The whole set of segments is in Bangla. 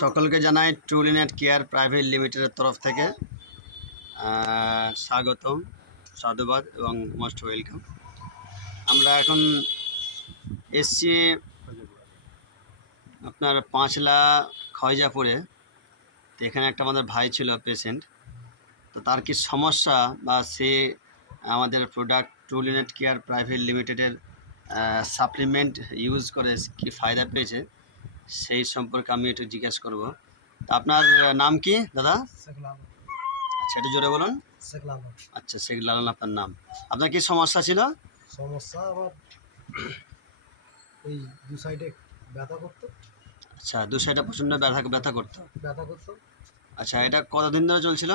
সকলকে জানাই ট্রুলিনেট কেয়ার প্রাইভেট লিমিটেডের তরফ থেকে স্বাগতম, সাধুবাদ এবং মোস্ট ওয়েলকাম। আমরা এখন এসছি আপনার পাঁচলা খয়জাপুরে। তো এখানে একটা আমাদের ভাই ছিল পেশেন্ট, তো তার কি সমস্যা বা সে আমাদের প্রোডাক্ট ট্রুলিনেট কেয়ার প্রাইভেট লিমিটেডের সাপ্লিমেন্ট ইউজ করে কি ফায়দা পেয়েছে সেই সম্পর্কে আমি একটু জিজ্ঞেস করব। তা আপনার নাম কি দাদা? আচ্ছা, একটু জোরে বলুন। আচ্ছা, শেখ লালন আপনার নাম। আপনার কি সমস্যা ছিল? সমস্যা আমার এই দু সাইডে ব্যথা করতো। আচ্ছা, দু সাইডে প্রচণ্ড ব্যথা করতো। আচ্ছা, এটা কতদিন ধরে চলছিল?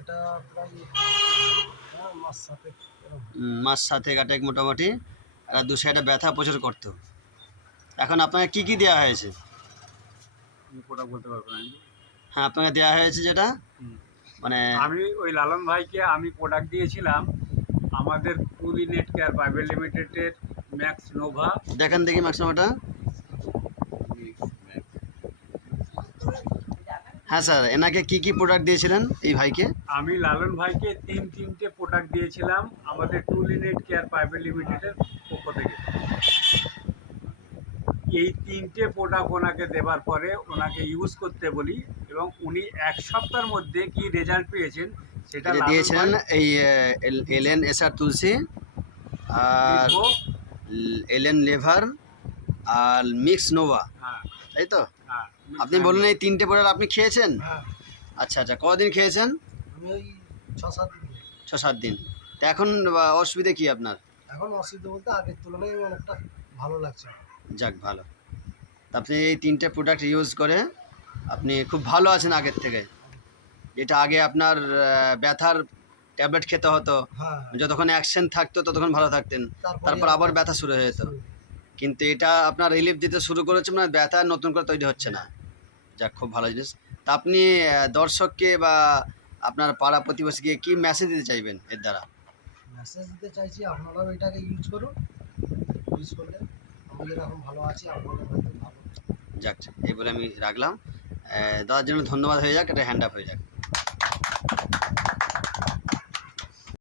এটা প্রায় মাস সাথে কাটেক মোটামুটি। আর দু সাইডে ব্যথা প্রচুর করতো। এখন আপনাকে কি কি দেওয়া হয়েছে? বলতে পারবো না। হ্যাঁ, আপনাকে দেওয়া হয়েছে যেটা মানে আমি ওই লালন ভাইকে আমি প্রোডাক্ট দিয়েছিলাম আমাদের ট্রুলিনেট কেয়ার প্রাইভেট লিমিটেডের ম্যাক্স নোভা। দেখেন দেখি ম্যাক্সিমামটা। হ্যাঁ স্যার, এনাকে কি কি প্রোডাক্ট দিয়েছিলেন এই ভাইকে? আমি লালন ভাইকে তিনটে প্রোডাক্ট দিয়েছিলাম আমাদের ট্রুলিনেট কেয়ার প্রাইভেট লিমিটেডের পক্ষ থেকে। এই তিনটে প্রোডাক্ট ওনাকে দেওয়ার পরে ওনাকে ইউজ করতে বলি এবং উনি এক সপ্তাহের মধ্যে কি রেজাল্ট পেয়েছেন সেটা দিয়েছিলেন। এই এলএন এসআর তুলসী আর এলএন লেভার আর মিক্স নোভা, তাই তো? আপনি বলুন এই তিনটে প্রোডাক্ট আপনি খেয়েছেন? আচ্ছা আচ্ছা, কদিন খেয়েছেন? আমি ওই 6-7 দিন। 6-7 দিন। তো এখন অসুবিধা কি আপনার? এখন অসুবিধা বলতে আগের তুলনায় অনেকটা ভালো লাগছে। যাক, ভালো। তা আপনি এই তিনটে প্রোডাক্ট ইউজ করে আপনি খুব ভালো আছেন আগের থেকে। যেটা আগে আপনার ব্যথার ট্যাবলেট খেতে হতো, যতক্ষণ অ্যাকশন থাকতো ততক্ষণ ভালো থাকতেন, তারপর আবার ব্যথা শুরু হয়ে যেত। কিন্তু এটা আপনার রিলিফ দিতে শুরু করেছে, মানে ব্যথা নতুন করে তৈরি হচ্ছে না। যাক, খুব ভালো জিনিস। তা আপনি দর্শককে বা আপনার পাড়া প্রতিবেশীকে কি মেসেজ দিতে চাইবেন এর দ্বারা? মেসেজ দিতে চাইছি আপনারাও এটাকে ইউজ করুন। ইউজ করলে আমি যেরকম ভালো আছি আপনাদের হয়তো ভালো। যাক, এই বলে আমি রাখলাম। দাদার জন্য ধন্যবাদ হয়ে যাক, এটা হ্যান্ড আপ হয়ে যাক।